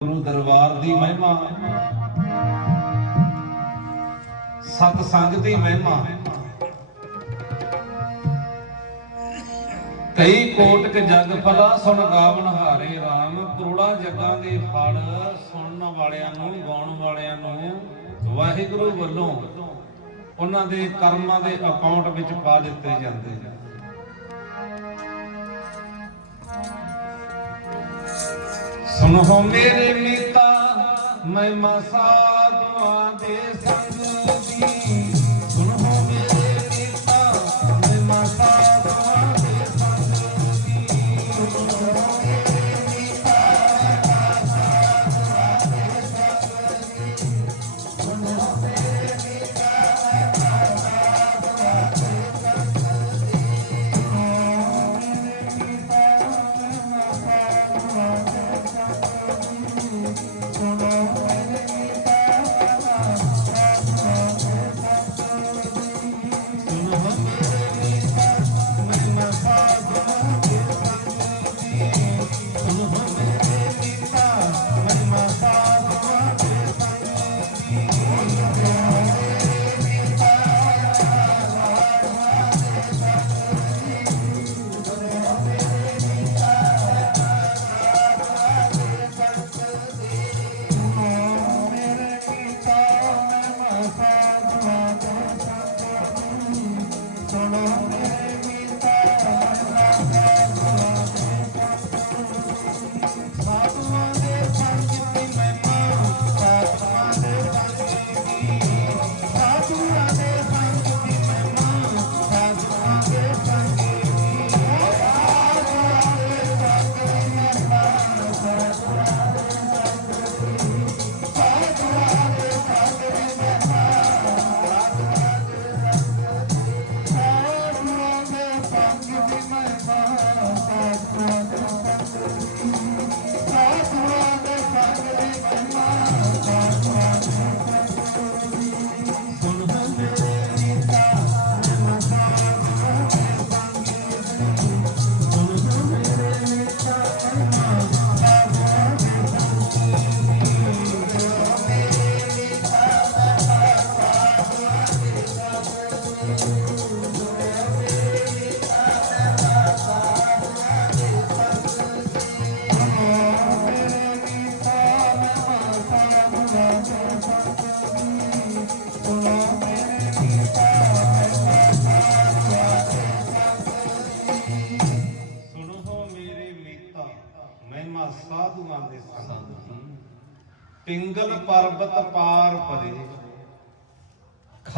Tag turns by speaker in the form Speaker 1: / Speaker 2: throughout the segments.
Speaker 1: ਗੁਰੂ ਦਰਬਾਰ ਦੀ ਮਹਿਮਾ, ਸਤ ਸੰਗ ਦੀ ਮਹਿਮਾ। ਕਈ ਕੋਟਕ ਜਗ ਪਲਾ ਸੁਣ ਗਾਵਨ ਹਾਰੇ RAM ਕਰੋੜਾ ਜਗਾਂ ਦੇ ਫਲ ਸੁਣਨ ਵਾਲਿਆਂ ਨੂੰ, ਗਾਉਣ ਵਾਲਿਆਂ ਨੂੰ ਵਾਹਿਗੁਰੂ ਵੱਲੋਂ ਉਹਨਾਂ ਦੇ ਕਰਮਾਂ ਦੇ ਅਕਾਊਂਟ ਵਿੱਚ ਪਾ ਦਿੱਤੇ ਜਾਂਦੇ ਨੇ। ਸੁਣੋ ਮੇਰੇ ਮੀਤਾ ਮੈਂ ਮਸਾਦੂਆਂ ਦੇ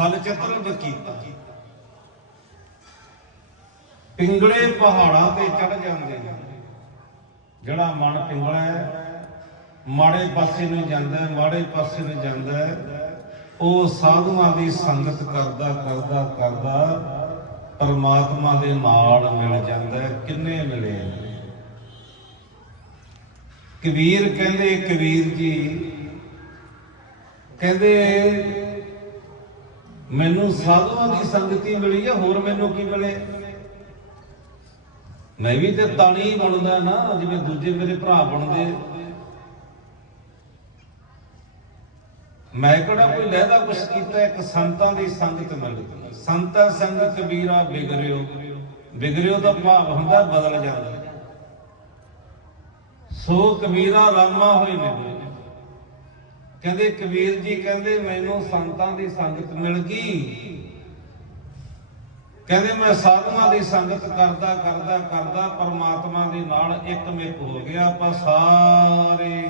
Speaker 1: ਖਲ ਚਤਰ ਬਕੀਤਾ। ਪਿੰਗਲੇ ਪਹਾੜਾਂ ਤੇ ਚੜ ਜਾਂਦੇ ਜਿਹੜਾ ਮਨ ਪਿੰਗਲਾ ਹੈ, ਮਾੜੇ ਪਾਸੇ ਨੂੰ ਜਾਂਦਾ ਮਾੜੇ ਪਾਸੇ ਨੂੰ ਜਾਂਦਾ ਉਹ ਸਾਧੂਆਂ ਦੀ ਸੰਗਤ ਕਰਦਾ ਕਰਦਾ ਕਰਦਾ ਪਰਮਾਤਮਾ ਦੇ ਨਾਲ ਮਿਲ ਜਾਂਦਾ ਕਿੰਨੇ ਮਿਲੇ ਕਬੀਰ ਕਹਿੰਦੇ, ਕਬੀਰ ਜੀ ਕਹਿੰਦੇ ਮੈਨੂੰ ਸਾਧੂਆਂ ਦੀ ਸੰਗਤੀ ਮਿਲੀ ਹੈ ਹੋਰ ਮੈਨੂੰ ਕੀ ਮਿਲੇ? ਮੈਂ ਵੀ ਤੇ ਤਾਣੀ ਬਣਦਾ ਨਾ, ਜਿਵੇਂ ਦੂਜੇ ਮੇਰੇ ਭਰਾ ਬਣਦੇ। ਮੈਂ ਕਿਹੜਾ ਕੋਈ ਲਹਿਦਾ ਕੁਛ ਕੀਤਾ, ਇੱਕ ਸੰਤਾਂ ਦੀ ਸੰਗਤ ਮਿਲ ਸੰਤਾਂ ਸੰਗਤ ਕਬੀਰਾ ਵਿਗਰਿਓ। ਵਿਗਰਿਓ ਦਾ ਭਾਵ ਹੁੰਦਾ ਬਦਲ ਜਾਂਦਾ। ਸੋ ਕਬੀਰਾ ਲਾਮਾ ਹੋਏ ਨੇ ਕਹਿੰਦੇ ਕਬੀਰ ਜੀ ਕਹਿੰਦੇ ਮੈਨੂੰ ਸੰਤਾਂ ਦੀ ਸੰਗਤ ਮਿਲ ਗਈ। ਕਹਿੰਦੇ ਮੈਂ ਸਾਧੂਆਂ ਦੀ ਸੰਗਤ ਕਰਦਾ ਕਰਦਾ ਕਰਦਾ ਪਰਮਾਤਮਾ ਦੇ ਨਾਲ ਇੱਕ ਮਿਕ ਹੋ ਗਿਆ ਆਪਾਂ ਸਾਰੇ।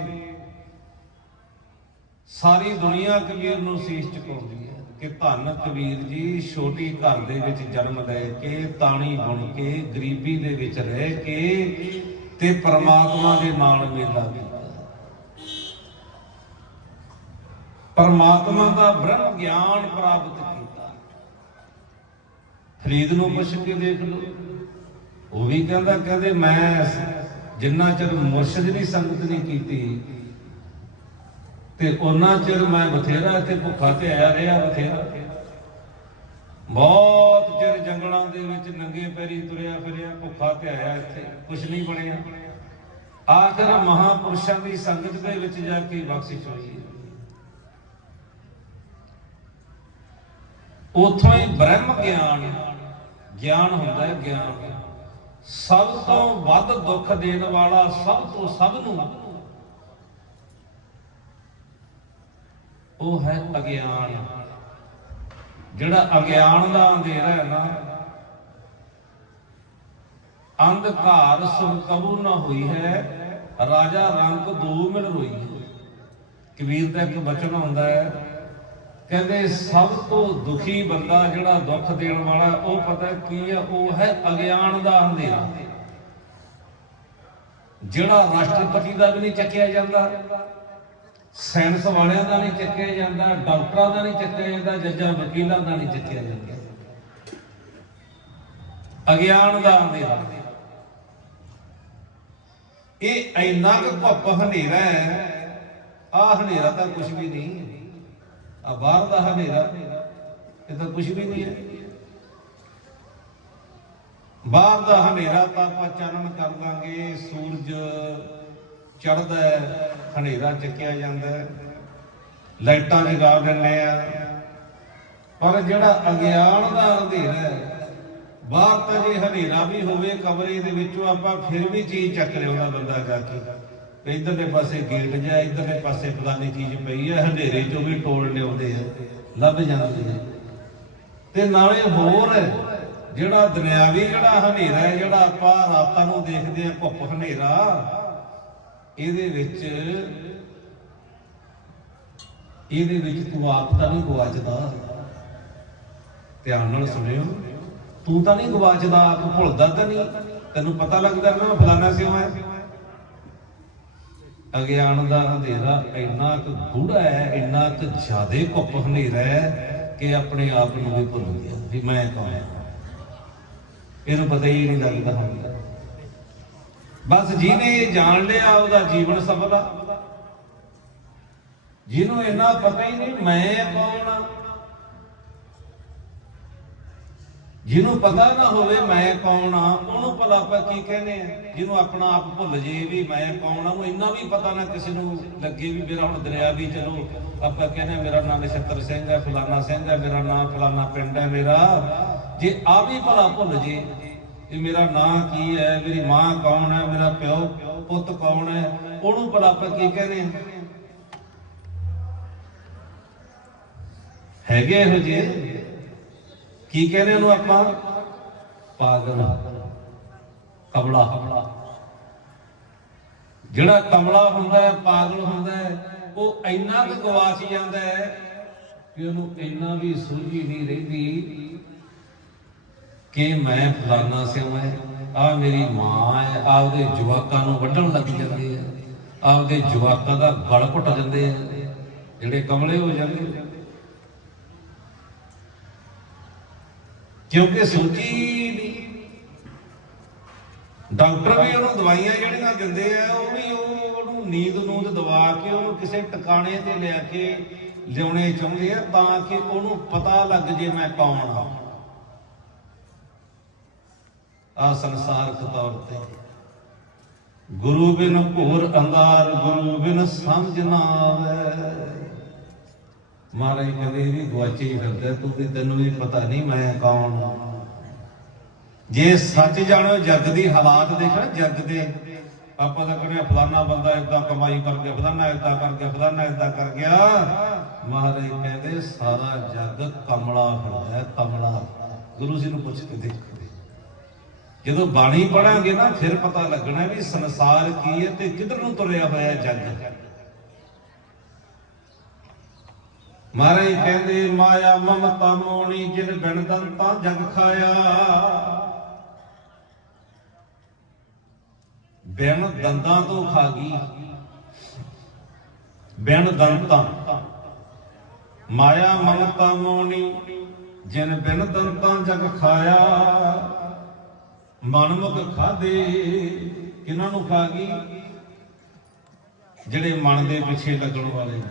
Speaker 1: ਸਾਰੀ ਦੁਨੀਆ ਕਬੀਰ ਨੂੰ ਸੀਸ ਚੁਕਾਉਂਦੀ ਹੈ ਕਿ ਧੰਨ ਕਬੀਰ ਜੀ, ਛੋਟੀ ਘਰ ਦੇ ਵਿੱਚ ਜਨਮ ਲੈ ਕੇ, ਤਾਣੀ ਬੁਣ ਕੇ, ਗਰੀਬੀ ਦੇ ਵਿੱਚ ਰਹਿ ਕੇ ਤੇ ਪਰਮਾਤਮਾ ਦੇ ਨਾਲ ਮੇਲਾ ਕੀਤਾ ਪਰਮਾਤਮਾ ਦਾ ਬ੍ਰਹਮ ਗਿਆਨ ਪ੍ਰਾਪਤ ਕੀਤਾ। ਫਰੀਦ ਨੂੰ ਪੁੱਛ ਕੇ ਦੇਖ ਲਓ। ਉਹ ਵੀ ਕਹਿੰਦਾ ਕਹਿੰਦੇ ਮੈਂ ਜਿੰਨਾ ਚਿਰ ਮੁਰਸ਼ਿਦ ਦੀ ਸੰਗਤ ਨਹੀਂ ਕੀਤੀ, ਤੇ ਉਹਨਾਂ ਚਿਰ ਮੈਂ ਬਥੇਰਾ ਇੱਥੇ ਭੁੱਖਾ ਤੇ ਆਇਆ ਰਿਹਾ ਬਥੇਰਾ। ਬਹੁਤ ਚਿਰ ਜੰਗਲਾਂ ਦੇ ਵਿੱਚ ਨੰਗੇ ਪੈਰੀ ਤੁਰਿਆ ਫਿਰਿਆ, ਭੁੱਖਾ ਤੇ ਆਇਆ ਇੱਥੇ, ਕੁਛ ਨਹੀਂ ਬਣਿਆ। ਆਖਰ ਮਹਾਪੁਰਸ਼ਾਂ ਦੀ ਸੰਗਤ ਦੇ ਵਿੱਚ ਜਾ ਕੇ ਬਖਸ਼ਿਸ਼ ਹੋਈ ਹੈ ਉਥੋਂ ਹੀ ਬ੍ਰਹਮ ਗਿਆਨ ਗਿਆਨ ਹੁੰਦਾ ਹੈ ਗਿਆਨ। ਸਭ ਤੋਂ ਵੱਧ ਦੁੱਖ ਦੇਣ ਵਾਲਾ ਸਭ ਤੋਂ ਸਭ ਨੂੰ ਉਹ ਹੈ ਅਗਿਆਨ। ਜਿਹੜਾ ਅਗਿਆਨ ਦਾ ਅੰਧੇਰਾ ਹੈ ਨਾ, ਅੰਧਕਾਰ ਸੁਨ ਕਬੂ ਨਾ ਹੋਈ ਹੈ, ਰਾਜਾ ਰੰਗ ਦੋ ਮਿਲ ਰੋਈ। ਕਬੀਰ ਦਾ ਇੱਕ ਬਚਨ ਹੁੰਦਾ ਹੈ ਕਹਿੰਦੇ ਸਭ ਤੋਂ ਦੁਖੀ ਬੰਦਾ ਜਿਹੜਾ ਦੁੱਖ ਦੇਣ ਵਾਲਾ, ਉਹ ਪਤਾ ਕੀ ਹੈ ਉਹ ਹੈ ਅਗਿਆਨ ਦਾ ਅੰਧੇਰਾ ਜਿਹੜਾ ਰਾਸ਼ਟਰਪਤੀ ਦਾ ਵੀ ਨਹੀਂ ਚੱਕਿਆ ਜਾਂਦਾ, ਸਾਇੰਸ ਵਾਲਿਆਂ ਦਾ ਨਹੀਂ ਚੱਕਿਆ ਜਾਂਦਾ, ਡਾਕਟਰਾਂ ਦਾ ਨਹੀਂ ਚੱਕਿਆ ਜਾਂਦਾ, ਜੱਜਾਂ ਵਕੀਲਾਂ ਦਾ ਨਹੀਂ ਚੱਕਿਆ ਜਾਂਦਾ। ਅਗਿਆਨ ਦਾ ਅੰਧੇਰਾ ਇਹ ਇੰਨਾ ਕੁ ਭੁੱਪ ਹਨੇਰਾ ਹੈ ਆ ਹਨੇਰਾ ਤਾਂ ਕੁਝ ਵੀ ਨਹੀਂ। ਆ ਬਾਹਰ ਦਾ ਹਨੇਰਾ, ਇਹ ਤਾਂ ਕੁਝ ਵੀ ਨਹੀਂ ਹੈ। ਬਾਹਰ ਦਾ ਹਨੇਰਾ ਤਾਂ ਆਪਾਂ ਚਾਨਣ ਕਰ ਦਾਂਗੇ, ਸੂਰਜ ਚੜਦਾ ਹੈ, ਹਨੇਰਾ ਚੱਕਿਆ ਜਾਂਦਾ ਹੈ। ਲਾਈਟਾਂ ਜਗਾ ਦਿੰਨੇ ਆ। ਪਰ ਜਿਹੜਾ ਅਗਿਆਨ ਦਾ ਅੰਧੇਰਾ ਹੈ, ਬਾਹਰ ਤਾਂ ਜੇ ਹਨੇਰਾ ਵੀ ਹੋਵੇ, ਕਮਰੇ ਦੇ ਵਿੱਚੋਂ ਆਪਾਂ ਫਿਰ ਵੀ ਚੀਜ਼ ਚੱਕ ਲਿਆਉਂਦਾ ਬੰਦਾ ਜਾ ਕੇ। ਵੀ ਇਧਰਲੇ ਪਾਸੇ ਗੇਟ ਜਾ ਇਧਰਲੇ ਪਾਸੇ ਫਲਾਨੀ ਚੀਜ਼ ਪਈ ਹੈ ਹਨੇਰੇ ਚੋਂ ਵੀ ਟੋਲ ਲਿਆਉਂਦੇ ਆ, ਲੱਭ ਜਾਂਦੇ ਆ। ਤੇ ਨਾਲੇ ਹੋਰ, ਜਿਹੜਾ ਦੁਨਿਆਵੀ ਜਿਹੜਾ ਹਨੇਰਾ ਹੈ, ਜਿਹੜਾ ਆਪਾਂ ਰਾਤਾਂ ਨੂੰ ਦੇਖਦੇ ਆ ਭੁੱਪ ਹਨੇਰਾ, ਇਹਦੇ ਵਿੱਚ ਇਹਦੇ ਵਿੱਚ ਤੂੰ ਆਪ ਤਾਂ ਨਹੀਂ ਗਵਾਚਦਾ। ਧਿਆਨ ਨਾਲ ਸੁਣਿਓ, ਤੂੰ ਤਾਂ ਨਹੀਂ ਗਵਾਚਦਾ ਆਪ ਭੁੱਲਦਾ ਤਾਂ ਨਹੀਂ। ਤੈਨੂੰ ਪਤਾ ਲੱਗਦਾ ਨਾ ਫਲਾਣਾ ਸਿਉ ਹੈ ਅਗਿਆਨ ਦਾ ਹਨੇਰਾ ਇੰਨਾ ਕੁ ਗੂੜਾ ਹੈ, ਇੰਨਾ ਕੁ ਜ਼ਿਆਦੇ ਕੁੱਪ ਹਨੇਰਾ ਹੈ ਕਿ ਆਪਣੇ ਆਪ ਨੂੰ ਵੀ ਭੁੱਲ ਗਿਆ ਵੀ ਮੈਂ ਕੌਣ ਹਾਂ। ਇਹਨੂੰ ਪਤਾ ਹੀ ਨਹੀਂ ਲੱਗਦਾ ਹੁੰਦਾ। ਬਸ ਜਿਹਨੇ ਇਹ ਜਾਣ ਲਿਆ ਉਹਦਾ ਜੀਵਨ ਸਫਲ ਆ। ਜਿਹਨੂੰ ਇੰਨਾ ਪਤਾ ਹੀ ਨਹੀਂ, ਮੈਂ ਕੌਣ ਆ? ਜਿਹਨੂੰ ਪਤਾ ਨਾ ਹੋਵੇ ਮੈਂ ਕੌਣ ਆ, ਉਹਨੂੰ ਭਲਾ ਆਪਾਂ ਕੀ ਕਹਿੰਦੇ ਆ? ਜਿਹਨੂੰ ਆਪਣਾ ਆਪ ਭੁੱਲ ਜੇ ਵੀ ਮੈਂ ਕੌਣ ਆ, ਉਹਨੂੰ ਇੰਨਾ ਵੀ ਪਤਾ ਨਾ ਕਿਸੇ ਨੂੰ ਲੱਗੇ ਵੀ ਮੇਰਾ ਹੁਣ ਦਰਿਆ ਵੀ ਚਲੋ, ਆਪਾਂ ਕਹਿੰਦੇ ਮੇਰਾ ਨਾਮ ਨਛੱਤਰ ਸਿੰਘ ਹੈ, ਫਲਾਨਾ ਸਿੰਘ ਹੈ, ਮੇਰਾ ਨਾਮ ਫਲਾਨਾ ਪਿੰਡ ਹੈ ਮੇਰਾ। ਜੇ ਆ ਵੀ ਭਲਾ ਭੁੱਲ ਜੇ ਕਿ ਮੇਰਾ ਨਾਂ ਕੀ ਹੈ, ਮੇਰੀ ਮਾਂ ਕੌਣ ਹੈ, ਮੇਰਾ ਪਿਓ ਪੁੱਤ ਕੌਣ ਹੈ, ਉਹਨੂੰ ਭਲਾ ਆਪਾਂ ਕੀ ਕਹਿੰਦੇ ਆ? ਹੈਗੇ ਇਹੋ ਜਿਹੇ? ਕੀ ਕਹਿੰਦੇ ਉਹਨੂੰ ਆਪਾਂ? ਪਾਗਲ। ਕਮਲਾ। ਜਿਹੜਾ ਕਮਲਾ ਹੁੰਦਾ ਹੈ, ਪਾਗਲ ਹੁੰਦਾ ਹੈ, ਉਹ ਇੰਨਾ ਕੁ ਗਵਾਚ ਜਾਂਦਾ ਹੈ ਕਿ ਉਹਨੂੰ ਇੰਨਾ ਵੀ ਸੂਝੀ ਨਹੀਂ ਰਹਿੰਦੀ ਕਿ ਮੈਂ ਫਲਾਨਾ ਸਿਉਂ ਹੈ। ਆ ਮੇਰੀ ਮਾਂ ਹੈ, ਆਪਦੇ ਜਵਾਕਾਂ ਨੂੰ ਵੱਢਣ ਲੱਗ ਜਾਂਦੇ ਆ। ਆਪਦੇ ਜਵਾਕਾਂ ਦਾ ਗਲ ਘੁੱਟ ਜਾਂਦੇ ਆ। ਜਿਹੜੇ ਕਮਲੇ ਹੋ ਜਾਂਦੇ ਆ ਕਿਉਂਕਿ ਸੋਚੀ ਡਾਕਟਰ ਵੀ ਉਹਨੂੰ ਦਵਾਈਆਂ ਜਿਹੜੀਆਂ ਦਿੰਦੇ ਆ, ਉਹ ਵੀ ਉਹਨੂੰ ਨੀਂਦ ਨੂੰਦ ਦਵਾ ਕੇ ਉਹਨੂੰ ਕਿਸੇ ਟਿਕਾਣੇ ਤੇ ਲਿਆ ਕੇ ਲਿਆਉਣੇ ਚਾਹੁੰਦੇ ਆ ਤਾਂ ਕਿ ਉਹਨੂੰ ਪਤਾ ਲੱਗ ਜੇ ਮੈਂ ਕੌਣ ਆ। ਆ ਸੰਸਾਰਕ ਤੌਰ ਤੇ। ਗੁਰੂ ਬਿਨ ਘੋਰ ਅੰਧਾਰ, ਗੁਰੂ ਬਿਨ ਸਮਝ ਨਾ ਆਵੇ। ਮਹਾਰਾਜ ਕਹਿੰਦੇ ਇਹ ਵੀ ਗਵਾਚੇ ਹੀ ਫਿਰਦਾ ਤੂੰ ਵੀ ਤੈਨੂੰ ਵੀ ਪਤਾ ਨਹੀਂ ਮੈਂ ਕੌਣ ਜੇ ਸੱਚ ਜਾਣੋ, ਜੱਗ ਦੀ ਹਾਲਾਤ ਦੇਖਣਾ ਜੱਗ ਦੇ। ਆਪਾਂ ਤਾਂ ਕਹਿੰਦੇ ਫਲਾਨਾ ਬੰਦਾ ਇਦਾਂ ਕਮਾਈ ਕਰ ਗਿਆ ਫਲਾਨਾ ਇਦਾਂ ਕਰ ਫਲਾਨਾ ਇਦਾਂ ਕਰ ਗਿਆ। ਮਹਾਰਾਜ ਕਹਿੰਦੇ, ਸਾਰਾ ਜੱਗ ਕਮਲਾ ਫਿਰਦਾ ਕਮਲਾ। ਗੁਰੂ ਜੀ ਨੂੰ ਪੁੱਛ ਕੇ ਦੇਖਦੇ ਜਦੋਂ ਬਾਣੀ ਪੜਾਂਗੇ ਨਾ, ਫਿਰ ਪਤਾ ਲੱਗਣਾ ਵੀ ਸੰਸਾਰ ਕੀ ਹੈ ਤੇ ਕਿੱਧਰ ਨੂੰ ਤੁਰਿਆ ਹੋਇਆ ਜੱਗ। ਮਾਰੇ ਕਹਿੰਦੇ, ਮਾਇਆ ਮਮਤਾ ਮੋਣੀ ਜਿਨ ਬਿਨ ਜਗ ਖਾਇਆ। ਬਿਨ ਦੰਦਾਂ ਤੋਂ ਖਾ ਗਈ। ਬਿਨ ਦੰਤਾਂ। ਮਾਇਆ ਮਮਤਾ ਮੋਣੀ ਜਿਨ ਬਿਨ ਦੰਤਾਂ ਜਗ ਖਾਇਆ। ਮਨਮੁਖ ਖਾਦੇ ਕਿਹਨਾਂ ਨੂੰ ਖਾ ਗਈ? ਜਿਹੜੇ ਮਨ ਦੇ ਪਿੱਛੇ ਲੱਗਣ ਵਾਲੇ।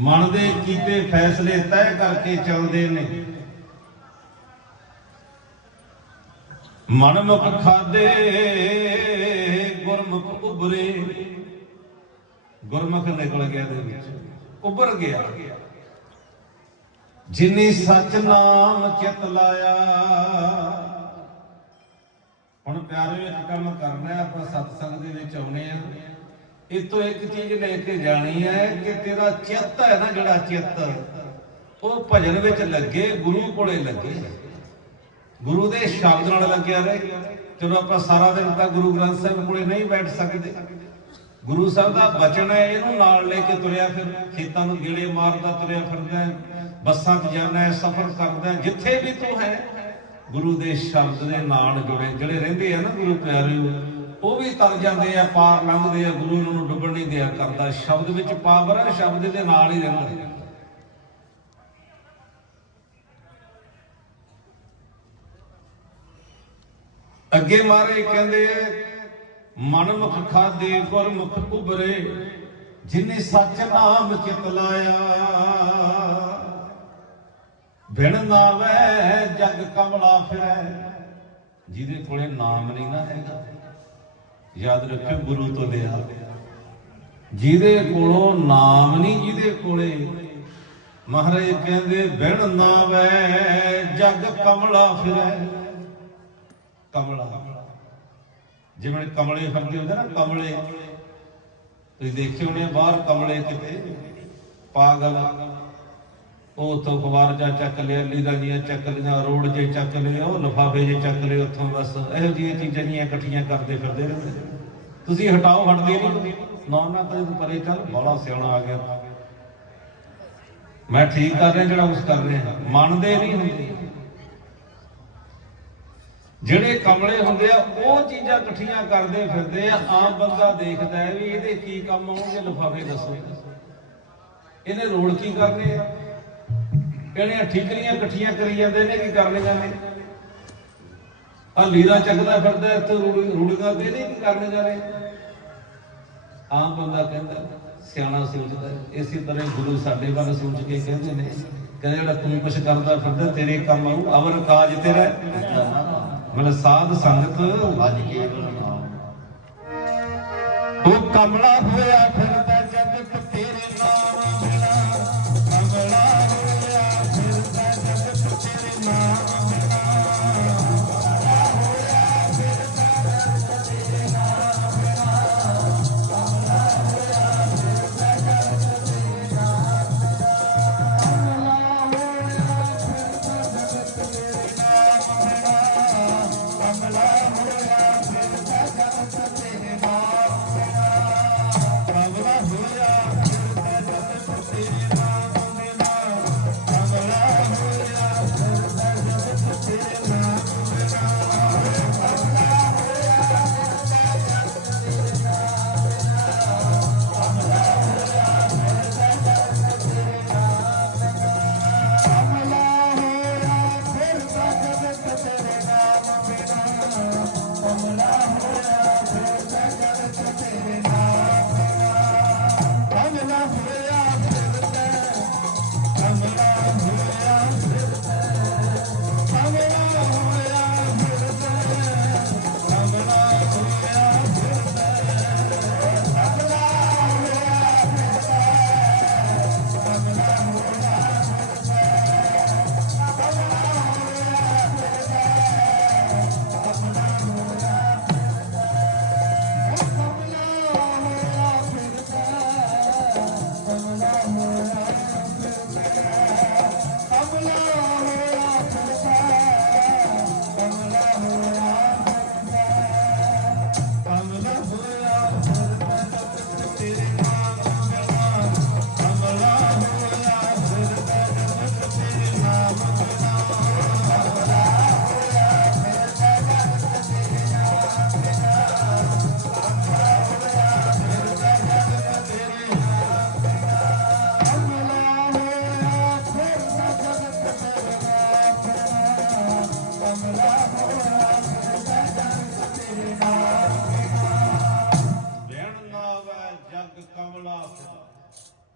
Speaker 1: ਮਨ ਦੇ ਕੀਤੇ ਫੈਸਲੇ ਤੈਅ ਕਰਕੇ ਚੱਲਦੇ ਨੇ। ਮਨਮੁਖ ਖਾਦੇ, ਗੁਰਮੁਖ ਉਬਰੇ ਗੁਰਮੁਖ ਨਿਕਲ ਗਿਆ ਦੇ ਵਿੱਚ, ਉੱਭਰ ਗਿਆ। ਜਿਨੇ ਸੱਚ ਨਾਮ ਚਿਤ ਲਾਇਆ। ਹੁਣ ਪਿਆਰੇ ਇੱਕ ਕੰਮ ਕਰਨਾ ਆਪਾਂ ਸਤਸੰਗ ਦੇ ਵਿੱਚ ਆਉਨੇ ਆ। ਇਤੋਂ ਇੱਕ ਚੀਜ਼ ਲੈ ਕੇ ਜਾਣੀ ਹੈ ਕਿ ਤੇਰਾ ਚਿੱਤ ਹੈ ਨਾ ਜਿਹੜਾ ਚਿੱਤ, ਉਹ ਭਜਨ ਵਿੱਚ ਲੱਗੇ, ਗੁਰੂ ਕੋਲੇ ਲੱਗੇ। ਗੁਰੂ ਦੇ ਸ਼ਬਦ ਨਾਲ ਲੱਗਿਆ ਰਹੇ। ਚਲੋ ਆਪਾਂ ਸਾਰਾ ਦਿਨ ਤਾਂ ਗੁਰੂ ਗ੍ਰੰਥ ਸਾਹਿਬ ਕੋਲੇ ਨਹੀਂ ਬੈਠ ਸਕਦੇ। ਗੁਰੂ ਸਾਹਿਬ ਦਾ ਬਚਨ ਹੈ, ਇਹਨੂੰ ਨਾਲ ਲੈ ਕੇ ਤੁਰਿਆ ਫਿਰ, ਖੇਤਾਂ ਨੂੰ ਗੇੜੇ ਮਾਰਦਾ ਤੁਰਿਆ ਫਿਰਦਾ ਬੱਸਾਂ 'ਚ ਜਾਂਦਾ ਸਫ਼ਰ ਕਰਦਾ ਜਿੱਥੇ ਵੀ ਤੂੰ ਹੈ, ਗੁਰੂ ਦੇ ਸ਼ਬਦ ਦੇ ਨਾਲ ਜੁੜੇ, ਜਿਹੜੇ ਰਹਿੰਦੇ ਆ ਨਾ ਗੁਰੂ ਪਿਆਰੇ ਉਹ ਵੀ ਤਰ ਜਾਂਦੇ ਆ, ਪਾਰ ਲੰਘਦੇ ਆ, ਗੁਰੂ ਇਹਨਾਂ ਨੂੰ ਡੁੱਬਣ ਨਹੀਂ ਦਿਆ ਕਰਦਾ। ਸ਼ਬਦ ਵਿੱਚ ਪਾਵਰ ਹੈ ਸ਼ਬਦ ਦੇ ਨਾਲ ਹੀ ਰਹਿੰਦੇ। ਅੱਗੇ ਮਾਰੇ ਕਹਿੰਦੇ ਮਨਮੁਖ ਖਾਦੇ, ਗੁਰਮੁਖ ਉਬਰੇ ਜਿਨੇ ਸੱਚ ਨਾਮ ਚਿਤ ਲਾਇਆ। ਬਿਨ ਨਾਵੇ ਜਗ ਕਮਲਾ ਫਿਰੈ, ਜਿਹਦੇ ਕੋਲੇ ਨਾਮ ਨਹੀਂ ਨਾ ਹੈਗਾ। ਯਾਦ ਰੱਖਿਓ ਗੁਰੂ ਤੋਂ ਲਿਆ। ਜਿਹਦੇ ਕੋਲੋਂ ਨਾਮ ਨਹੀਂ ਜਿਹਦੇ ਕੋਲੇ, ਮਹਾਰਾਜ ਕਹਿੰਦੇ ਬਿਨ ਨਾਵੇ ਜਗ ਕਮਲਾ ਫਿਰੈ। ਕਮਲਾ। ਜਿਵੇਂ ਕਮਲੇ ਫਿਰਦੇ ਹੁੰਦੇ ਨਾ, ਕਮਲੇ। ਤੁਸੀਂ ਦੇਖੇ ਹੋਣੇ ਬਾਹਰ ਕਮਲੇ ਕਿਤੇ, ਪਾਗਲ। ਉਹ ਉੱਥੋਂ ਅਖਬਾਰ ਜਾਂ ਚੱਕ ਲਿਆ ਲੀਰਾਂ ਦੀਆਂ ਚੱਕ ਲਿਆ, ਰੋਡ ਜੇ ਚੱਕ ਲਿਆ, ਉਹ ਲਫਾਫੇ ਜੇ ਚੱਕ ਲਏ ਉੱਥੋਂ ਬਸ। ਇਹੋ ਜਿਹੀਆਂ ਚੀਜ਼ਾਂ ਜੀਆਂ ਇਕੱਠੀਆਂ ਕਰਦੇ ਫਿਰਦੇ ਰਹਿੰਦੇ ਤੁਸੀਂ ਹਟਾਓ, ਹਟਦੇ ਨਹੀਂ। ਨਾ ਨਾ ਕਦੇ ਪਰੇ ਚੱਲ ਬੜਾ ਸਿਆਣਾ ਆ ਗਿਆ। ਮੈਂ ਠੀਕ ਕਰ ਰਿਹਾ ਜਿਹੜਾ ਉਸ ਕਰ ਰਿਹਾ। ਮੰਨਦੇ ਨਹੀਂ ਹੁੰਦੇ। ਜਿਹੜੇ ਕਮਲੇ ਹੁੰਦੇ ਆ, ਉਹ ਚੀਜ਼ਾਂ ਇਕੱਠੀਆਂ ਕਰਦੇ ਫਿਰਦੇ ਆ। ਆਮ ਬੰਦਾ ਦੇਖਦਾ ਹੈ ਵੀ ਇਹਦੇ ਕੀ ਕੰਮ ਆਉਣਗੇ, ਲਿਫਾਫੇ ਦੱਸੋ। ਇਹਨੇ ਰੋਲ ਕੀ ਕਰਨੇ ਆ? ਇਹਨੇ ਠੀਕਰੀਆਂ ਇਕੱਠੀਆਂ ਕਰੀ ਜਾਂਦੇ ਨੇ, ਕੀ ਕਰਨੀਆਂ ਨੇ ਆ ਲੀਰਾ ਚੱਕਦਾ ਫਿਰਦਾ, ਇੱਥੇ ਰੂੜੀਆਂ ਤੇ ਨਹੀਂ ਕੀ ਕਰਨੀਆਂ ਨੇ ਆਮ ਬੰਦਾ ਕਹਿੰਦਾ, ਸਿਆਣਾ ਸੋਚਦਾ ਇਸੇ ਤਰ੍ਹਾਂ ਗੁਰੂ ਸਾਡੇ ਬਾਰੇ ਸੋਚ ਕੇ ਕਹਿੰਦੇ ਨੇ, ਕਹਿੰਦੇ ਜਿਹੜਾ ਤੂੰ ਕੁਛ ਕਰਦਾ ਫਿਰਦਾ, ਤੇਰੇ ਕੰਮ ਆਉ ਅਵਰ ਕਾਜ ਤੇਰਾ ਮਤਲਬ ਸਾਧ ਸੰਗਤ
Speaker 2: ਅੱਜ ਕੇਵਲ
Speaker 1: ਉਹ ਕਮਲਾ ਹੋਇਆ ਫਿਰ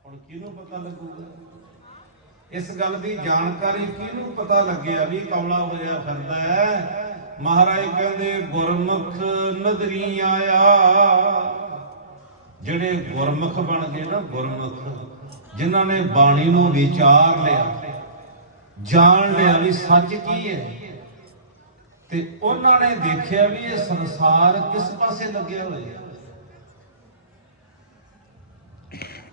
Speaker 1: ਹੁਣ ਕਿਹਨੂੰ ਪਤਾ ਲੱਗੂਗਾ? ਇਸ ਗੱਲ ਦੀ ਜਾਣਕਾਰੀ ਕਿਹਨੂੰ ਪਤਾ ਲੱਗਿਆ ਵੀ ਕਮਲਾ ਹੋਇਆ ਫਿਰਦਾ ਹੈ? ਮਹਾਰਾਜ ਕਹਿੰਦੇ, ਗੁਰਮੁਖ ਨਦਰੀ ਆਇਆ। ਜਿਹੜੇ ਗੁਰਮੁਖ ਬਣ ਗਏ ਨਾ, ਗੁਰਮੁਖ, ਜਿਨ੍ਹਾਂ ਨੇ ਬਾਣੀ ਨੂੰ ਵਿਚਾਰ ਲਿਆ, ਜਾਣ ਲਿਆ ਵੀ ਸੱਚ ਕੀ ਹੈ? ਤੇ ਉਹਨਾਂ ਨੇ ਦੇਖਿਆ ਵੀ ਇਹ ਸੰਸਾਰ ਕਿਸ ਪਾਸੇ ਲੱਗਿਆ ਹੋਇਆ?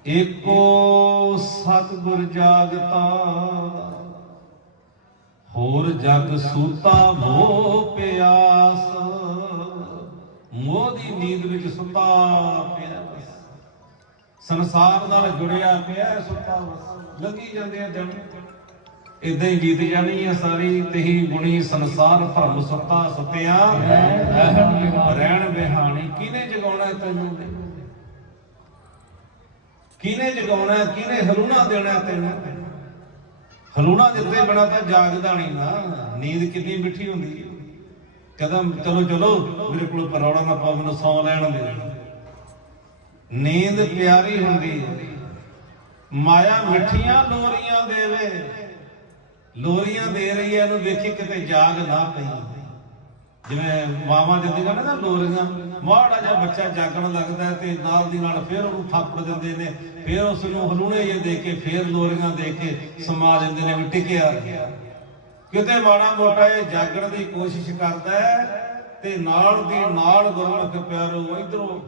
Speaker 1: ਏਕੋ ਸਤਿਗੁਰ ਜਾਗਤਾ। ਹੋਰ ਜਗ ਸੂਤਾ ਮੋਹ ਪਿਆਸ। ਮੋਹ ਦੀ ਨੀਂਦ ਵਿੱਚ ਸੁੱਤਾ ਪਿਆ। ਸੰਸਾਰ ਨਾਲ ਜੁੜਿਆ ਪਿਆ ਸੁੱਤਾ ਲੱਗੀ ਜਾਂਦੇ ਆ ਦਿਨ ਇਦਾਂ ਹੀ ਬੀਤ ਜਾਣੀ ਹੈ ਸਾਰੀ। ਤੇਹੀ ਗੁਣੀ ਸੰਸਾਰ ਭਰਮ ਸੁੱਤਾ ਸੁੱਤਿਆ। ਰਹਿਣ ਬਿਹਾਣੀ ਕਿਹਨੇ ਜਗਾਉਣਾ ਤੈਨੂੰ? ਕਿਹਨੇ ਜਗਾਉਣਾ, ਕਿਹਨੇ ਹਲੂਣਾ ਦੇਣਾ ਤੈਨੂੰ? ਹਲੂਣਾ ਦਿੱਤੇ ਬਣਾ ਤਾਂ ਜਾਗਦਾ ਨਹੀਂ ਨਾ। ਨੀਂਦ ਕਿੰਨੀ ਮਿੱਠੀ ਹੁੰਦੀ ਹੈ। ਕਦਮ ਚਲੋ ਚਲੋ, ਮੇਰੇ ਕੋਲ ਪਰੌੜਾ ਨਾ ਪਾ, ਮੈਨੂੰ ਸੌ ਲੈਣ ਦੇ। ਨੀਂਦ ਪਿਆਰੀ ਹੁੰਦੀ ਮਾਇਆ ਮਿੱਠੀਆਂ ਲੋਰੀਆਂ ਦੇਵੇ। ਲੋਰੀਆਂ ਦੇ ਰਹੀ ਹੈ, ਇਹਨੂੰ ਵੇਖੀ ਕਿਤੇ ਜਾਗ ਨਾ ਪਈ। ਜਿਵੇਂ ਮਾਵਾਂ ਦਿੰਦੀਆਂ ਨੇ ਨਾ ਲੋਰੀਆਂ, ਮਾੜਾ ਜਿਹਾ ਬੱਚਾ ਜਾਗਣ ਲੱਗਦਾ ਤੇ ਨਾਲ ਦੀ ਨਾਲ ਫਿਰ ਉਹਨੂੰ ਥੱਪੜ ਦਿੰਦੇ ਨੇ, ਫਿਰ ਉਸ ਨੂੰ ਹਲੂਣੇ ਜੇ ਦੇ ਕੇ ਫਿਰ ਲੋਰੀਆਂ ਦੇ ਕੇ ਸਮਾ ਦਿੰਦੇ ਨੇ ਵੀ ਟਿਕਿਆ। ਕਿਤੇ ਮਾੜਾ ਮੋਟਾ ਇਹ ਜਾਗਣ ਦੀ ਕੋਸ਼ਿਸ਼ ਕਰਦਾ ਤੇ ਨਾਲ ਦੀ ਨਾਲ ਗੁਰਮੁਖ ਪਿਆਰੋ ਇਧਰੋਂ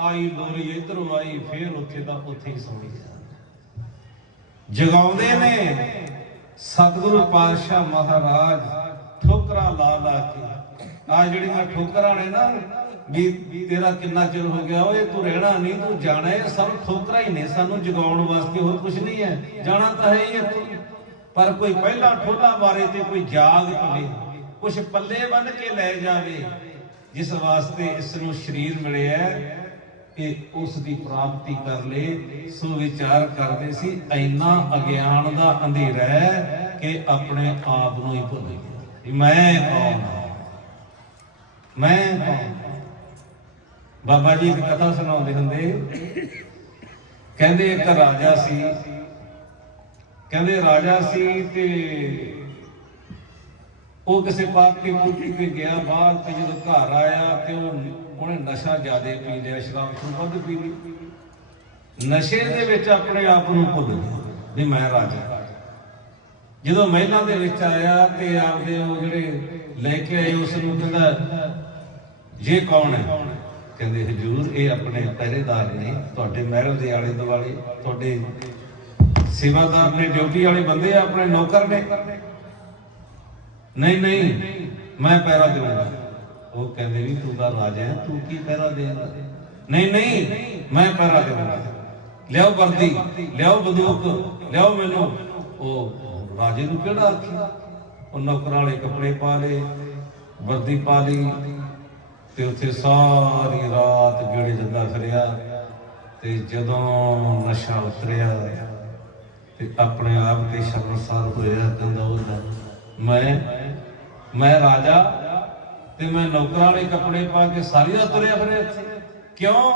Speaker 1: ਆਈ ਲੋਰੀ, ਇਧਰੋਂ ਆਈ, ਫਿਰ ਉੱਥੇ ਦਾ ਉੱਥੇ ਹੀ ਸੌਂ ਜਾਂਦਾ ਜਗਾਉਂਦੇ ਨੇ ਸਤਿਗੁਰੂ ਪਾਤਸ਼ਾਹ ਮਹਾਰਾਜ ਠੋਕਰਾਂ ਲਾ ਲਾ ਕੇ ਆ ਜਿਹੜੀਆਂ ਠੋਕਰਾਂ ਨੇ ਨਾ ਵੀ ਤੇਰਾ ਕਿੰਨਾ ਚਿਰ ਹੋ ਗਿਆ, ਓਏ ਤੂੰ ਰਹਿਣਾ ਨਹੀਂ, ਤੂੰ ਜਾਣਾ ਹੈ ਸਭ ਠੋਕਰਾਂ ਹੀ ਨੇ, ਸਾਨੂੰ ਜਗਾਉਣ ਵਾਸਤੇ ਹੋਰ ਕੁਝ ਨਹੀਂ ਹੈ, ਜਾਣਾ ਤਾਂ ਹੈ ਹੀ ਇੱਥੋਂ। ਪਰ ਕੋਈ ਪਹਿਲਾਂ ਠੋਲਾ ਮਾਰੇ ਤੇ ਕੋਈ ਜਾਗ ਪਵੇ ਕੁਝ ਪੱਲੇ ਬੰਨ ਕੇ ਲੈ ਜਾਵੇ, ਜਿਸ ਵਾਸਤੇ ਇਸ ਨੂੰ ਸਰੀਰ ਮਿਲਿਆ ਕਿ ਉਸ ਦੀ ਪ੍ਰਾਪਤੀ ਕਰ ਲੇ ਸੋ ਵਿਚਾਰ ਕਰਦੇ ਸੀ, ਇੰਨਾ ਅਗਿਆਨ ਦਾ ਅੰਧੇਰਾ ਹੈ ਕਿ ਆਪਣੇ ਆਪ ਨੂੰ ਹੀ ਭੁੱਲ ਗਿਆ। ਮੈਂ ਕੌਣ ਹਾਂ? ਮੈਂ ਬਾਬਾ ਜੀ ਇੱਕ ਕਥਾ ਸੁਣਾਉਂਦੇ ਹੁੰਦੇ, ਕਹਿੰਦੇ ਇੱਕ ਰਾਜਾ ਸੀ, ਕਹਿੰਦੇ ਰਾਜਾ ਸੀ ਤੇ ਉਹ ਕਿਸੇ ਪਾਰਟੀ ਪੂਰਟੀ ਤੇ ਗਿਆ ਬਾਹਰ ਤੇ ਜਦੋਂ ਘਰ ਆਇਆ ਤੇ ਉਹ ਉਹਨੇ ਨਸ਼ਾ ਜ਼ਿਆਦਾ ਪੀ ਲਿਆ, ਸ਼ਰਾਬ ਤੋਂ ਵੱਧ ਪੀ ਲਈ। ਨਸ਼ੇ ਦੇ ਵਿੱਚ ਆਪਣੇ ਆਪ ਨੂੰ ਭੁੱਲ ਗਿਆ ਵੀ ਮੈਂ ਰਾਜਾ। ਜਦੋਂ ਮਹਿਲਾਂ ਦੇ ਵਿੱਚ ਆਇਆ ਤੇ ਆਪਦੇ ਉਹ ਜਿਹੜੇ ਲੈ ਕੇ ਆਏ ਉਸ ਨੂੰ, ਕਹਿੰਦਾ, ਜੇ ਕੌਣ ਹੈ? ਕਹਿੰਦੇ, ਹਜੂਰ, ਇਹ ਆਪਣੇ ਪਹਿਰੇਦਾਰ ਨੇ, ਤੁਹਾਡੇ ਮਹਿਲ ਦੇ ਆਲੇ ਦੁਆਲੇ, ਤੁਹਾਡੇ ਸੇਵਾਦਾਰ ਨੇ, ਡਿਊਟੀ ਵਾਲੇ ਬੰਦੇ ਆ, ਆਪਣੇ ਨੌਕਰ ਨੇ? ਨਹੀਂ ਨਹੀਂ, ਮੈਂ ਪੈਰਾ ਦੇਵਾਂਗਾ। ਉਹ ਕਹਿੰਦੇ, ਵੀ ਤੂੰ ਤਾਂ ਰਾਜਾ ਹੈ, ਤੂੰ ਕੀ ਪਹਿਰਾ ਦੇਂਗਾ ਨਹੀਂ ਨਹੀਂ, ਮੈਂ ਪੈਰਾ ਦੇਵਾਂਗਾ। ਲਿਆਓ ਵਰਦੀ, ਲਿਆਓ ਬੰਦੂਕ, ਲਿਆਓ ਮੈਨੂੰ। ਉਹ ਰਾਜੇ ਨੂੰ ਕਿਹੜਾ ਆਖੀ? ਉਹ ਨੌਕਰਾਂ ਵਾਲੇ ਕੱਪੜੇ ਪਾ ਲਏ, ਵਰਦੀ ਪਾ ਲਈ ਤੇ ਉੱਥੇ ਸਾਰੀ ਰਾਤ ਗੇੜੇ ਜਾਂਦਾ ਫਿਰਿਆ ਤੇ ਜਦੋਂ ਨਸ਼ਾ ਉਤਰਿਆ ਤੇ ਆਪਣੇ ਆਪ ਤੇ ਸ਼ਰਮਸਾਰ ਹੋਇਆ ਕਹਿੰਦਾ ਉਹਦਾ ਮੈਂ ਮੈਂ ਰਾਜਾ ਤੇ ਮੈਂ ਨੌਕਰਾਂ ਵਾਲੇ ਕੱਪੜੇ ਪਾ ਕੇ ਸਾਰੀ ਰਾਤ ਤੁਰਿਆ ਫਿਰਿਆ ਇੱਥੇ। ਕਿਉਂ?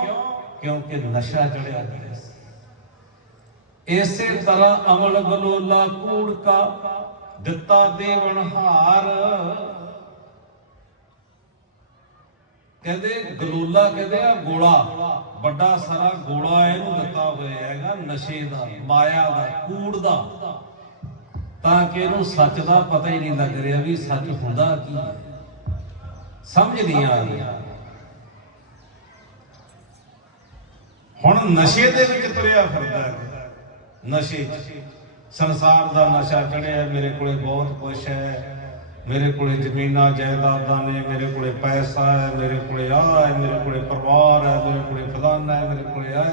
Speaker 1: ਕਿਉਂਕਿ ਨਸ਼ਾ ਚੜਿਆ ਹੋਇਆ ਸੀ। ਇਸੇ ਤਰ੍ਹਾਂ ਅਮਲ ਗਲੋਲਾ ਕੂੜ ਕਾ ਦਿੱਤਾ ਦੇਵਨ ਕਹਿੰਦੇ ਗਲੋਲਾ ਕਹਿੰਦੇ ਆ ਗੋਲਾ, ਵੱਡਾ ਸਾਰਾ ਗੋਲਾ ਇਹਨੂੰ ਦਿੱਤਾ ਹੋਇਆ ਹੈਗਾ ਨਸ਼ੇ ਦਾ, ਮਾਇਆ ਦਾ, ਕੂੜ ਦਾ। ਤਾਂ ਕਿ ਇਹਨੂੰ ਸੱਚ ਦਾ ਪਤਾ ਹੀ ਨਹੀਂ ਲੱਗ ਰਿਹਾ ਵੀ ਸੱਚ ਹੁੰਦਾ ਕੀ ਹੈ। ਸਮਝ ਨਹੀਂ ਆ ਰਹੀ। ਹੁਣ ਨਸ਼ੇ ਦੇ ਵਿੱਚ ਤੁਰਿਆ ਫਿਰਦਾ ਹੈ। ਨਸ਼ੇ ਸੰਸਾਰ ਦਾ ਨਸ਼ਾ ਚੜਿਆ, ਮੇਰੇ ਕੋਲੇ ਬਹੁਤ ਕੁਝ ਹੈ। ਮੇਰੇ ਕੋਲੇ ਜ਼ਮੀਨਾਂ, ਜਾਇਦਾਦਾਂ ਨੇ, ਮੇਰੇ ਕੋਲੇ ਪੈਸਾ ਹੈ, ਮੇਰੇ ਕੋਲੇ ਆ ਹੈ, ਮੇਰੇ ਕੋਲੇ ਪਰਿਵਾਰ ਹੈ, ਮੇਰੇ ਕੋਲੇ ਫਲਾਨਾ ਹੈ, ਮੇਰੇ ਕੋਲੇ ਆ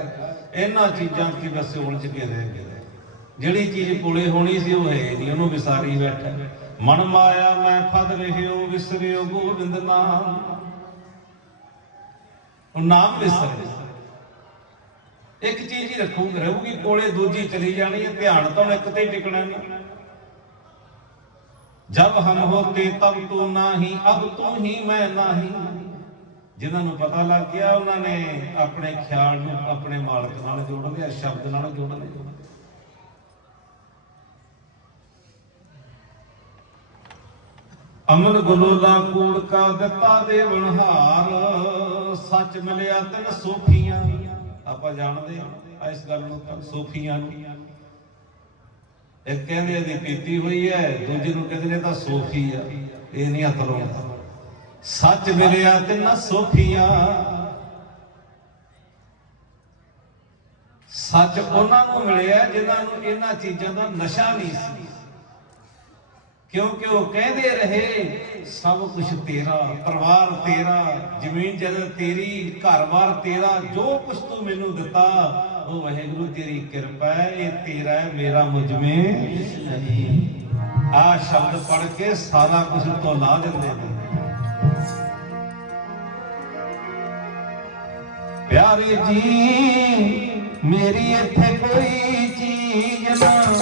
Speaker 1: ਇਹਨਾਂ ਚੀਜ਼ਾਂ ਕੀ ਬਸ ਉਲਝ ਕੇ ਰਹਿ ਗਏ ਜਿਹੜੀ ਚੀਜ਼ ਕੋਲੇ ਹੋਣੀ ਸੀ, ਉਹ ਹੈ ਨਹੀਂ, ਉਹਨੂੰ ਵਿਸਾਰੀ ਬੈਠਾ। ਮਨ ਮਾਇਆ, ਮੈਂ ਫਦ ਰਹਿਓ, ਵਿਸਰਿਓ, ਗੋਬਿੰਦ ਨਾਮ। ਉਹ ਨਾਮ ਵਿਸਰੇ। ਇੱਕ ਚੀਜ਼ ਹੀ ਰੱਖੂਗੀ ਰਹੂਗੀ, ਕੋਲੇ ਦੂਜੀ ਚਲੀ ਜਾਣੀ ਹੈ, ਧਿਆਨ ਤਾਂ ਇੱਕ ਤੇ ਟਿਕਣਾ ਨਹੀਂ। ਜਬ ਹਮ ਹੋਤੇ ਤਬ ਤੂੰ ਨਹੀਂ, ਅਬ ਤੂੰ ਹੀ ਮੈਂ ਨਹੀਂ। ਜਿਨ੍ਹਾਂ ਨੂੰ ਪਤਾ ਲੱਗ ਗਿਆ, ਉਹਨਾਂ ਨੇ ਆਪਣੇ ਖਿਆਲ ਨੂੰ ਆਪਣੇ ਮਾਲਕ ਨਾਲ ਜੋੜ ਲਿਆ, ਸ਼ਬਦ ਨਾਲ ਜੋੜ ਲਿਆ। ਅਮਨ ਗੁਲੋਲਾ ਕੂੜ ਕਾ ਦਿੱਤਾ ਦੇਵਨਹਾਰ ਸੱਚ ਮਿਲਿਆ ਤਨ ਸੋਫੀਆਂ ਆਪਾਂ ਜਾਣਦੇ ਆ ਇਸ ਗੱਲ ਨੂੰ ਸੂਫ਼ੀਆਂ ਸੋਫੀਆਂ ਨੂੰ। ਇੱਕ ਕਹਿੰਦੇ ਇਹਦੀ ਪੀਤੀ ਹੋਈ ਹੈ, ਦੂਜੇ ਨੂੰ ਕਹਿੰਦੇ ਨੇ ਤਾਂ ਸੂਫ਼ੀ ਆ, ਇਹ ਨਹੀਂ ਹੱਥ ਲਾਉਂਦਾ। ਸੱਚ ਮਿਲਿਆ ਤੇ ਨਾ ਸੋਫੀਆਂ। ਸੱਚ ਉਹਨਾਂ ਨੂੰ ਮਿਲਿਆ ਜਿਨ੍ਹਾਂ ਨੂੰ ਇਹਨਾਂ ਚੀਜ਼ਾਂ ਦਾ ਨਸ਼ਾ ਨਹੀਂ ਸੀ। ਕਿਉਂਕਿ ਉਹ ਕਹਿੰਦੇ ਰਹੇ, ਸਭ ਕੁਝ ਤੇਰਾ, ਪਰਿਵਾਰ ਤੇਰਾ, ਜ਼ਮੀਨ ਜਦ ਤੇਰੀ, ਘਰ-ਬਾਰ ਤੇਰਾ, ਜੋ ਕੁਝ ਤੂੰ ਮੈਨੂੰ ਦਿੱਤਾ, ਉਹ ਵਾਹਿਗੁਰੂ ਤੇਰੀ ਕਿਰਪਾ ਹੈ, ਇਹ ਤੇਰਾ ਹੈ, ਮੇਰਾ ਮੁਝ ਮੇ ਨਹੀਂ। ਆ ਸ਼ਬਦ ਪੜ੍ਹ ਕੇ ਸਾਰਾ ਕੁਝ ਤੋਂ ਲਾ ਦਿੰਦੇ ਨੇ। ਪਿਆਰੇ ਜੀ, ਮੇਰੀ ਇੱਥੇ ਕੋਈ ਚੀਜ਼ ਨਾ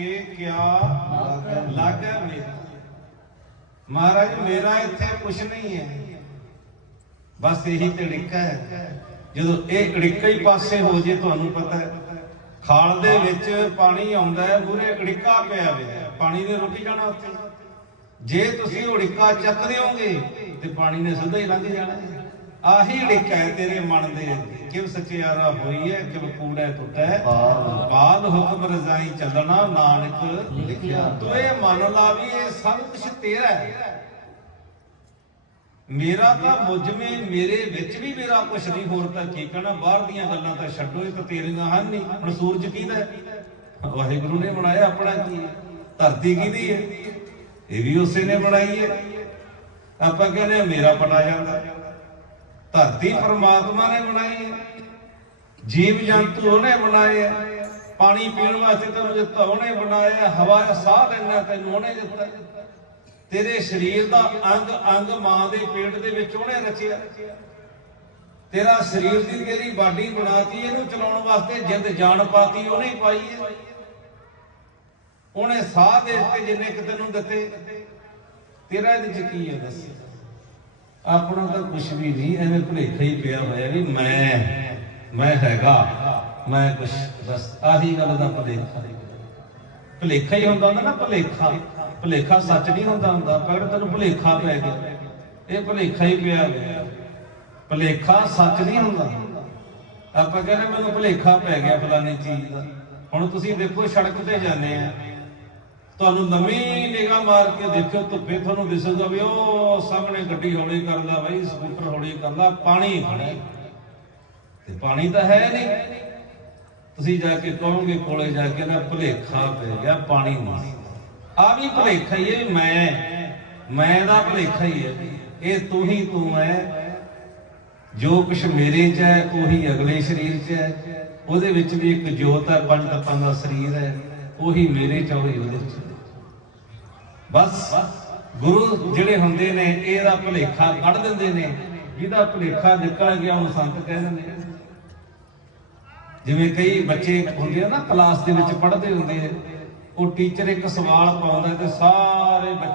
Speaker 1: ਸੌਂਪ ਕਿਆ ਲਾਗੈ ਮੇਰਾ। ਮਹਾਰਾਜ, ਮੇਰਾ ਇੱਥੇ ਕੁਛ ਨਹੀਂ ਹੈ। ਬਸ ਇਹੀ ਤੇ ਹੈ। ਜਦੋਂ ਇਹ ਅੜਿੱਕਾ ਹੀ ਪਾਸੇ ਹੋ ਜੇ, ਤੁਹਾਨੂੰ ਪਤਾ ਹੈ। ਖਾਲ ਦੇ ਵਿੱਚ ਪਾਣੀ ਆਉਂਦਾ ਹੈ ਪੂਰੇ ਅੜਿੱਕਾ ਪਿਆ ਹੋਇਆ ਪਾਣੀ ਨੇ ਰੁਕੀ ਜਾਣਾ ਉੱਥੇ। ਜੇ ਤੁਸੀਂ ਉੜਿੱਕਾ ਚੱਕਦੇ ਹੋਗੇ ਤੇ ਪਾਣੀ ਨੇ ਸਿੱਧਾ ਹੀ ਲੰਘ ਜਾਣਾ ਹੈ। ਆਹੀ ਉੜਿੱਕਾ ਤੇਰੇ ਮਨ ਦੇ। ਕਿਵ ਸਚਿਆਰਾ ਹੋਈ ਹੈ ਕਿਵ ਕੂੜਾ ਟੁੱਟੈ। ਬਾਦ ਹੁਕਮ ਰਜ਼ਾਈ ਚੱਲਣਾ, ਨਾਨਕ ਲਿਖਿਆ। ਤੂੰ ਇਹ ਮੰਨ ਲਾ ਵੀ ਇਹ ਸਭ ਕੁਝ ਤੇਰਾ ਹੈ। ਮੇਰਾ ਤਾਂ ਮੁਝ ਮੇਰੇ ਵਿੱਚ ਵੀ ਮੇਰਾ ਕੁਝ ਨਹੀਂ, ਹੋਰ ਤਾਂ ਕੀ ਕਹਿਣਾ? ਬਾਹਰ ਦੀਆਂ ਗੱਲਾਂ ਤਾਂ ਛੱਡੋ, ਇਹ ਤਾਂ ਤੇਰੀਆਂ ਹਨ ਨਹੀਂ ਹੁਣ ਸੂਰਜ ਕਿਹਦਾ ਵਾਹਿਗੁਰੂ ਨੇ ਬਣਾਇਆ ਆਪਣਾ ਕੀ ਧਰਤੀ ਕਿਹਦੀ ਹੈ? ਇਹ ਵੀ ਉਸੇ ਨੇ ਬਣਾਈ ਹੈ। ਆਪਾਂ ਕਹਿੰਦੇ ਮੇਰਾ ਪਟਾ ਜਾਂਦਾ ਧਰਤੀ ਪਰਮਾਤਮਾ ਨੇ ਬਣਾਈ ਹੈ। ਜੀਵ ਜੰਤੂ ਉਹਨੇ ਬਣਾਏ ਆ ਪਾਣੀ ਪੀਣ ਵਾਸਤੇ ਤੈਨੂੰ ਦਿੱਤਾ, ਉਹਨੇ ਬਣਾਇਆ ਹਵਾ ਦਾ ਸਾਹ ਲੈਣਾ ਤੈਨੂੰ, ਉਹਨੇ ਦਿੱਤਾ ਤੇਰੇ ਸਰੀਰ ਦਾ ਅੰਗ ਅੰਗ ਮਾਂ ਦੇ ਪੇਟ ਦੇ ਵਿੱਚ ਉਹਨੇ ਰਚਿਆ। ਤੇਰਾ ਸਰੀਰ ਦੀ ਤੇਰੀ ਬਾਡੀ ਬਣਾਤੀ, ਇਹਨੂੰ ਚਲਾਉਣ ਵਾਸਤੇ ਜਿੰਦ ਜਾਨ ਪਾਤੀ, ਉਹਨੇ ਹੀ ਪਾਈ ਹੈ। ਉਹਨੇ ਸਾਹ ਦੇ ਦਿੱਤੇ ਜਿੰਨੇ ਕਿ ਤੈਨੂੰ ਦਿੱਤੇ। ਤੇਰਾ ਇਹਦੇ ਚ ਕੀ ਹੈ ਦੱਸ? ਆਪਣਾ ਤਾਂ ਕੁਝ ਵੀ ਨਹੀਂ, ਐਵੇਂ ਭੁਲੇਖਾ ਹੀ ਪਿਆ ਹੋਇਆ ਵੀ ਮੈਂ ਮੈਂ ਹੈਗਾ, ਮੈਂ ਕੁਝ ਬਸ ਆਹੀ ਗੱਲ ਦਾ ਭੁਲੇਖਾ। ਭੁਲੇਖਾ ਹੀ ਹੁੰਦਾ ਹੁੰਦਾ ਨਾ, ਭੁਲੇਖਾ। ਭੁਲੇਖਾ ਸੱਚ ਨਹੀਂ ਹੁੰਦਾ ਹੁੰਦਾ, ਪਰ ਤੈਨੂੰ ਭੁਲੇਖਾ ਪੈ ਗਿਆ। ਇਹ ਭੁਲੇਖਾ ਹੀ ਪਿਆ। ਹੋਇਆ ਭੁਲੇਖਾ ਸੱਚ ਨਹੀਂ ਹੁੰਦਾ। ਆਪਾਂ ਕਹਿੰਦੇ ਮੈਨੂੰ ਭੁਲੇਖਾ ਪੈ ਗਿਆ ਫਲਾਨੀ ਚੀਜ਼ ਦਾ। ਹੁਣ ਤੁਸੀਂ ਦੇਖੋ, ਸੜਕ ਤੇ ਜਾਂਦੇ ਆ। ਤੁਹਾਨੂੰ ਨਵੀਂ ਨਿਗਾਹ ਮਾਰ ਕੇ ਦੇਖੋ ਧੁੱਪੇ ਤੁਹਾਨੂੰ ਦਿਸੂਗਾ ਵੀ ਉਹ ਸਾਹਮਣੇ ਗੱਡੀ ਹੌਲੀ ਕਰਦਾ ਬਈ, ਸਕੂਟਰ ਹੌਲੀ ਕਰਦਾ ਪਾਣੀ ਖੜਾ ਤੇ ਪਾਣੀ ਤਾਂ ਹੈ ਨਹੀਂ। ਤੁਸੀਂ ਜਾ ਕੇ ਕਹੋਗੇ, ਕੋਲੇ ਜਾ ਕੇ ਨਾ ਭੁਲੇਖਾ ਪੈ ਗਿਆ, ਪਾਣੀ ਨਹੀਂ। ਆ ਵੀ ਭੁਲੇਖਾ ਹੀ ਹੈ ਵੀ ਮੈਂ ਮੈਂ ਦਾ ਭੁਲੇਖਾ ਹੀ ਹੈ ਇਹ ਤੂੰ ਹੀ ਤੂੰ ਹੈ। ਜੋ ਕੁਛ ਮੇਰੇ ਚ ਹੈ, ਉਹੀ ਅਗਲੇ ਸਰੀਰ ਚ ਹੈ। ਉਹਦੇ ਵਿੱਚ ਵੀ ਇੱਕ ਜੋਤ ਹੈ ਪੰਜ ਤੱਤਾਂ ਦਾ ਸਰੀਰ ਹੈ। ਉਹੀ ਮੇਰੇ ਚ ਉਹੀ ਉਹਦੇ ਚ ਬਸ ਗੁਰੂ ਜਿਹੜੇ ਹੁੰਦੇ ਨੇ, ਇਹਦਾ ਭੁਲੇਖਾ ਕੱਢ ਦਿੰਦੇ ਨੇ। ਜਿਹਦਾ ਭੁਲੇਖਾ ਨਿਕਲ ਗਿਆ, ਉਹਨੂੰ ਸੰਤ ਕਹਿ ਦਿੰਦੇ ਨੇ। ਜਿਵੇਂ ਕਈ ਬੱਚੇ ਹੁੰਦੇ ਆ ਨਾ, ਕਲਾਸ ਦੇ ਵਿੱਚ ਪੜ੍ਹਦੇ ਹੁੰਦੇ ਆ ਉਹ ਟੀਚਰ ਇੱਕ ਸਵਾਲ ਪਾਉਂਦਾ ਤੇ ਸਾਰੇ ਬੱਚੇ